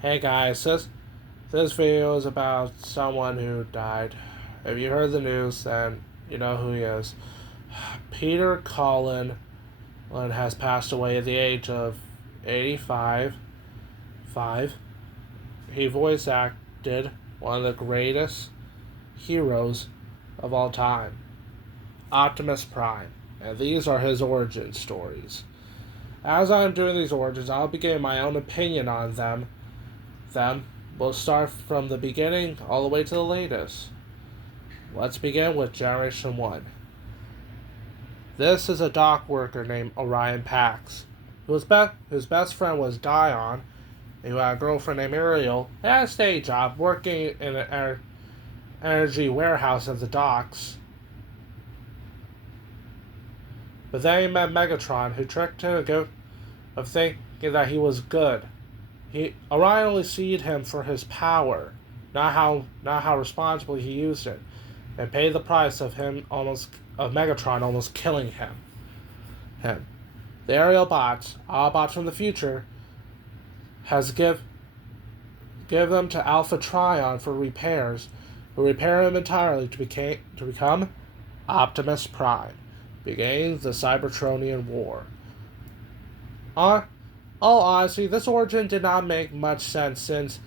Hey guys, this video is about someone who died. If you heard the news, then you know who he is. Peter Cullen has passed away at the age of 85. He voice acted one of the greatest heroes of all time, Optimus Prime, and these are his origin stories. As I'm doing these origins, I'll be giving my own opinion on them. We'll start from the beginning all the way to the latest. Let's begin with Generation 1. This is a dock worker named Orion Pax, whose best friend was Dion, who had a girlfriend named Ariel, and had a day job working in an energy warehouse at the docks. But then he met Megatron, who tricked him of thinking that he was good. Orion only seed him for his power, not how responsibly he used it, and paid the price of Megatron almost killing him. The aerial bots, Autobots from the future, has give them to Alpha Trion for repairs, who repair him entirely to become Optimus Prime, beginning the Cybertronian War. Uh, all honesty, this origin did not make much sense since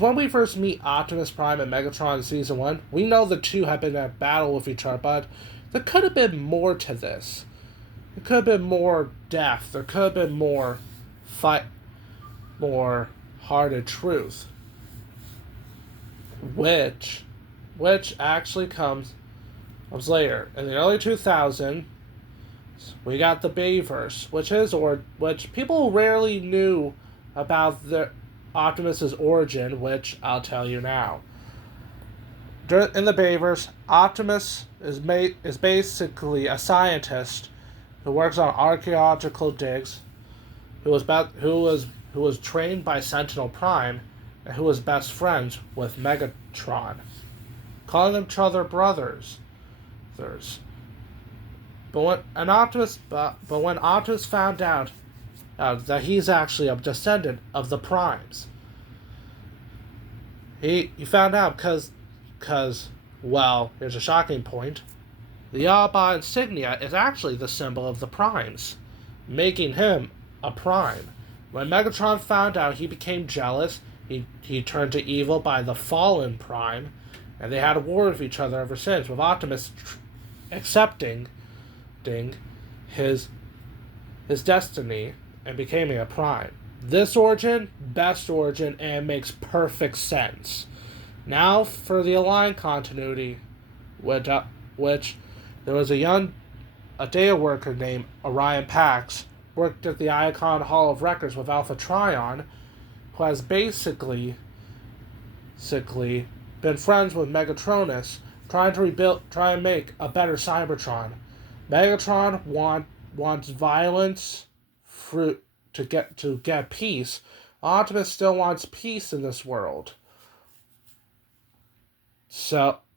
when we first meet Optimus Prime and Megatron in Season 1, we know the two have been at battle with each other, but there could have been more to this. There could have been more depth. There could have been more more hearted truth. Which actually comes later. In the early 2000s, we got the Bayverse, which people rarely knew about the Optimus's origin, which I'll tell you now. In the Bayverse, Optimus is basically a scientist who works on archaeological digs, who was trained by Sentinel Prime, and who was best friends with Megatron, calling each other brothers. But when Optimus found out that he's actually a descendant of the Primes, he found out well, here's a shocking point. The Autobot insignia is actually the symbol of the Primes, making him a Prime. When Megatron found out, he became jealous. He turned to evil by the fallen Prime, and they had a war with each other ever since, with Optimus accepting his destiny and becoming a Prime. This origin, best origin, and makes perfect sense. Now for the Align continuity, which there was a data worker named Orion Pax, worked at the Icon Hall of Records with Alpha Trion, who has basically been friends with Megatronus, trying to make a better Cybertron. Megatron wants violence to get peace. Optimus still wants peace in this world.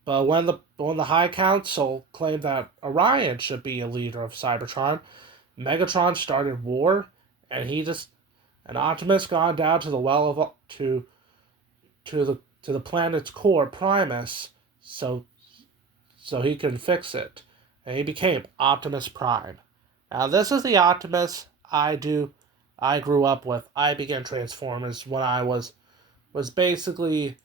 But when the High Council claimed that Orion should be a leader of Cybertron, Megatron started war, and Optimus gone down to the well of to the planet's core, Primus, so he can fix it, and he became Optimus Prime. Now this is the Optimus I grew up with. I began Transformers when I was basically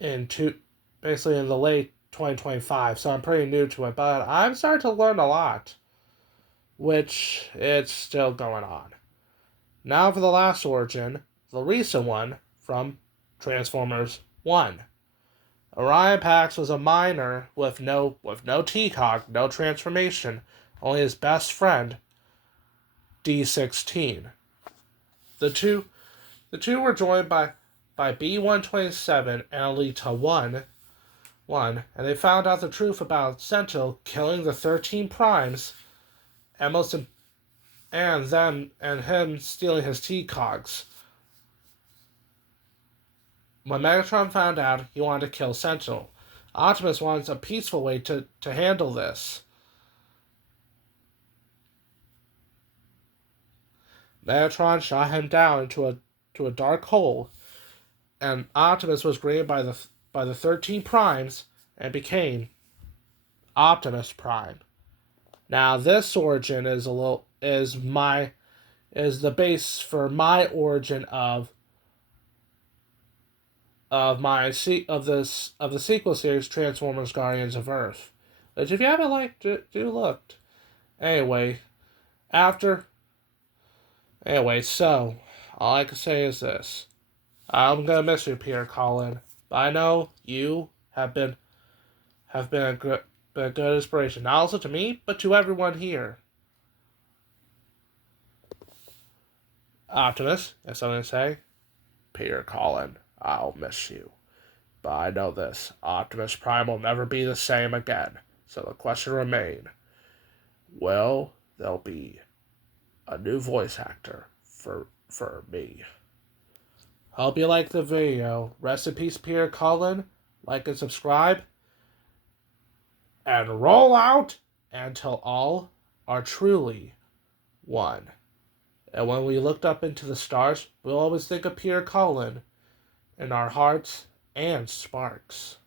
in the late 2025, so I'm pretty new to it, but I'm starting to learn a lot, which it's still going on. Now for the last origin, the recent one from Transformers 1. Orion Pax was a miner with no T-Cog, no transformation, only his best friend, D16. The two were joined by B127 and Alita 1, and they found out the truth about Sentinel killing the 13 Primes, and him stealing his T-Cogs. When Megatron found out, he wanted to kill Sentinel. Optimus wants a peaceful way to handle this. Megatron shot him down into a dark hole, and Optimus was created by the 13 Primes and became Optimus Prime. Now this origin is the base for my origin of the sequel series Transformers Guardians of Earth. Which if you haven't liked, do look. Anyway, after so all I can say is this. I'm gonna miss you, Peter Cullen. But I know you have been a good inspiration, not also to me, but to everyone here. Optimus, as I'm gonna say, Peter Cullen, I'll miss you. But I know this, Optimus Prime will never be the same again. So the question remains, will there be a new voice actor for me? Hope you liked the video. Rest in peace, Peter Cullen. Like and subscribe. And roll out until all are truly one. And when we looked up into the stars, we'll always think of Peter Cullen in our hearts and sparks.